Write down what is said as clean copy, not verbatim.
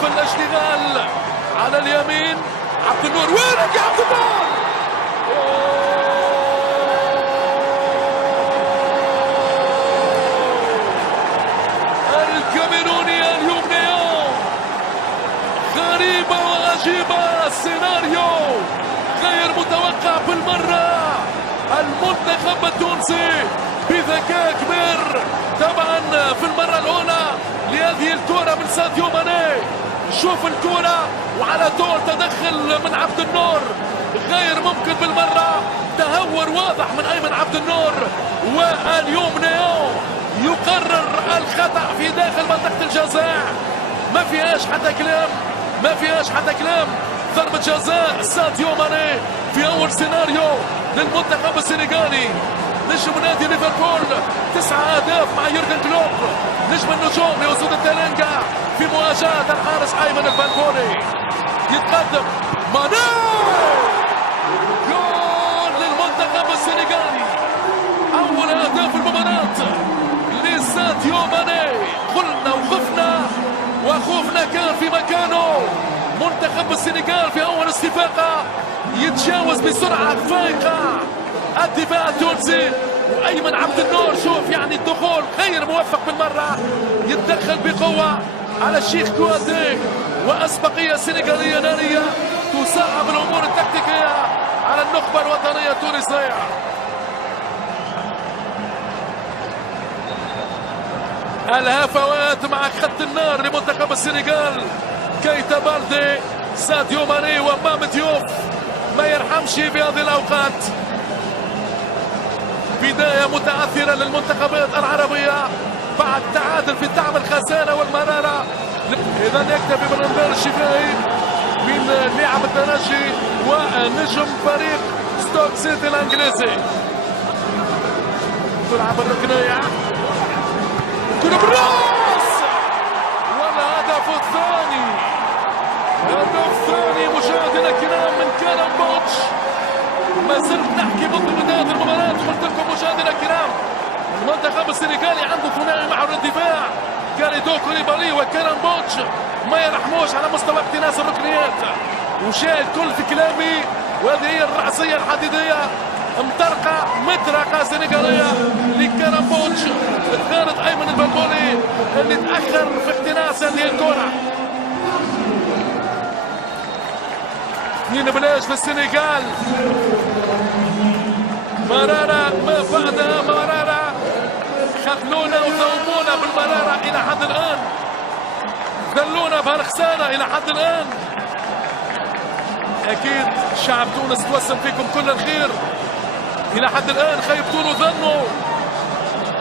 في الاشتغال على اليمين. عبد النور، وينك يا عبد النور؟ الكاميروني اليوم غريبة وعجيبة، السيناريو غير متوقع بالمرة. المنتخب التونسي بذكاء كبير طبعا في المرة الأولى لهذه الكرة من ساديو ماني. شوف الكرة وعلى طول تدخل من عبد النور غير ممكن بالمرة، تهور واضح من أيمن عبد النور. واليوم نيو يقرر الخطأ في داخل منطقة الجزاء، ما فيهاش حتى كلام، ما فيهاش حتى كلام. ضربة جزاء ساديو ماني في أول سيناريو للمنتخب السنغالي. نجم نادي ليفربول 9 أهداف مع يورجن كلوب، نجم النجوم لأسود التالنجا في مواجهة الحارس أيمن البنغولي. يتقدم ماني، جول للمنتخب السنغالي، أول أهداف المباراة لساديو ماني. قلنا وخفنا وخوفنا كان في مكانه. منتخب السنغال في أول استفاقة يتجاوز بسرعة فائقة الدفاع التونسي، وأيمن عبد النور شوف يعني الدخول غير موفق بالمرة، يتدخل بقوة على الشيخ كوادي، وأسبقية سنغالية نارية تصعب الأمور التكتيكية على النخبة الوطنية التونسية. الهفوات مع خط النار لمنتخب السنغال. كيتا بالدي، ساديو ماني ومام ديوف ما يرحمش في هذه الأوقات. بداية متعثرة للمنتخبات العربية بعد تعادل في الدعم الخسارة والمرارة. إذا يكتفي بالانذار الشفائي من لاعب الترجي ونجم فريق ستوك سيتي الانجليزي. تلعب الركنية، كرة بالراس، والهدف الثاني، هدف ثاني مشاهدينا الكرام من كارم بوتش. ما زلت نحكي منذ بداية المباراة، قلت لكم مشاهدينا الكرام المنتخب السنغالي عنده ثنائي مع الدفاع، كاليدو كوليبالي وكارم بوتش ما يرحموش على مستوى اقتناص الركنيات. وشاهد كل في كلامي، وهذه هي الرأسية الحديدية، مطرقة سنغالية لكارم بوتش. تغارد أيمن البنغولي اللي تأخر في اقتناص هذه الكرة. 2-0 للسنغال. مرارة ما بعدها مرارة، خذلونا وذوبونا بالمرارة إلى حد الآن، ذلونا بهالخسارة إلى حد الآن. أكيد شعب تونس توسم فيكم كل الخير، إلى حد الآن خيبتوا ظنوا